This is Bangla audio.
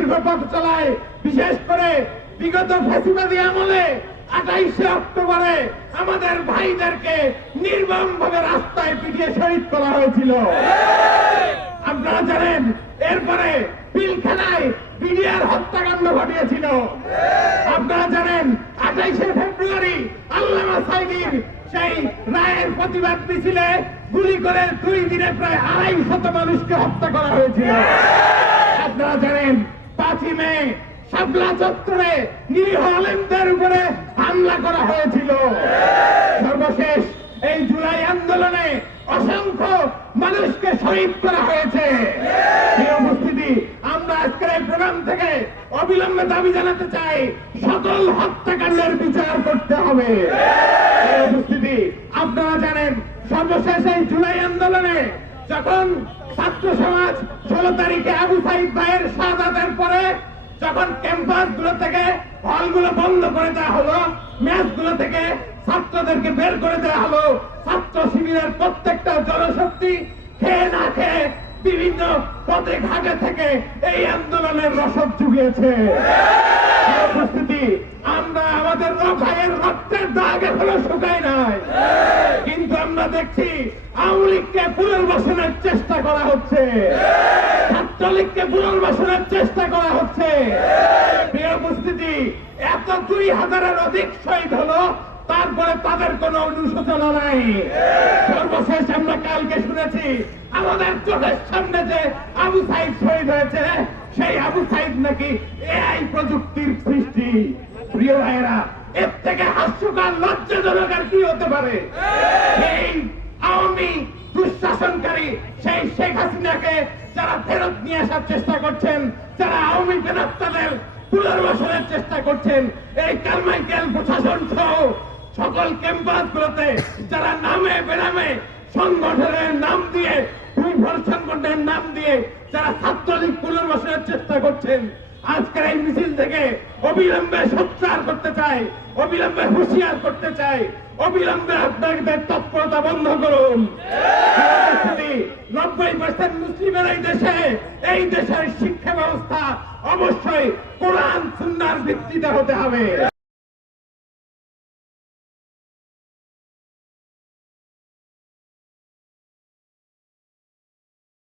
দীর্ঘ পথ চলায়। বিশেষ করে বিগত ফ্যাসিবাদী আমলে 28শে অক্টোবরে আমাদের ভাইদেরকে নির্মমভাবে রাস্তায় পিটিয়ে শহীদ করা হয়েছিল। আপনারা জানেন এরপরে পিলখানায় বিডিআর হত্যাকাণ্ড ঘটিয়েছিল। আপনারা জানেন 28শে ফেব্রুয়ারি আল্লামা সাঈদীর সেই রায়ের প্রতিবাদ মিছিলে গুলি করে 2 দিনে প্রায় 250 মানুষকে হত্যা করা হয়েছিল। আপনারা জানেন 5ই মে শাপলা চত্বরে নিরীহ আলেমদের উপরে হামলা করা হয়েছিল। সর্বশেষ এই জুলাই আন্দোলনে অসংখ্য মানুষকে শহীদ করা হয়েছে। এই উপস্থিতি আমরা আজকের এই প্রোগ্রাম থেকে অবিলম্বে দাবি জানাতে চাই, সকল হত্যাকাণ্ডের বিচার করতে হবে। এই উপস্থিতি আপনারা জানেন সর্বশেষ এই জুলাই আন্দোলনে যখন ছাত্র সমাজ 16 তারিখে আবু সাঈদ ভাইয়ের শাহাদাতের পরে যখন ক্যাম্পাস গুলো থেকে হলগুলো বন্ধ করে দেওয়া হলো, ম্যাচ গুলো থেকে ছাত্রদেরকে বের করে দেওয়া হলো, ছাত্র শিবিরের প্রত্যেকটা জনশক্তি খেয়ে না খেয়ে বিভিন্ন পথে ঘাটে থেকে এই আন্দোলনের রসদ জুগিয়েছে। উপস্থিতি আমরা আমাদের ভাইয়ের রক্তের দাগ এখনো শুকায় নাই, কিন্তু আমরা দেখছি আওয়ামী লীগকে পুনর্বাসনের চেষ্টা করা হচ্ছে, ছাত্রলীগকে পুনর্বাসনের চেষ্টা করা হচ্ছে। প্রিয় উপস্থিতি, এত 2000-এর অধিক শহীদ হলো, তারপরে তাদের কোন অনুশোচনা নাই। সর্বশেষ আমরা কালকে শুনেছি আমাদের চোখের সামনে যে আবু সাঈদ শহীদ হয়েছে, সেই আবু সাঈদ নাকি এআই প্রযুক্তির সৃষ্টি। প্রিয় ভাইয়েরা, এর থেকে হাস্যকর লজ্জাজনক আর কি হতে পারে? সেই আওয়ামী দুঃশাসনকারী সেই শেখ হাসিনাকে যারা ফেরত নিয়ে আসার চেষ্টা করছেন, যারা আওয়ামী ফেরতদের পুনর্বাসনের চেষ্টা করছেন, এই কারমাইকেল প্রশাসন সহ সকল ক্যাম্পাসগুলোতে যারা নামে বেনামে সংগঠনের নাম দিয়ে, সংগঠনের নাম দিয়ে যারা ছাত্রলীগ পুনর্বাসনের চেষ্টা করছেন, আজকের এই মিছিল থেকে অবিলম্বে সোচ্চার করতে চাই, অবিলম্বে হুঁশিয়ার করতে চাই, অবিলম্বে আপনাদের তৎপরতা বন্ধ করুন। 90% মুসলিমের এই দেশের শিক্ষা ব্যবস্থা অবশ্যই কোরআন সুন্নাহর ভিত্তিতে হতে হবে।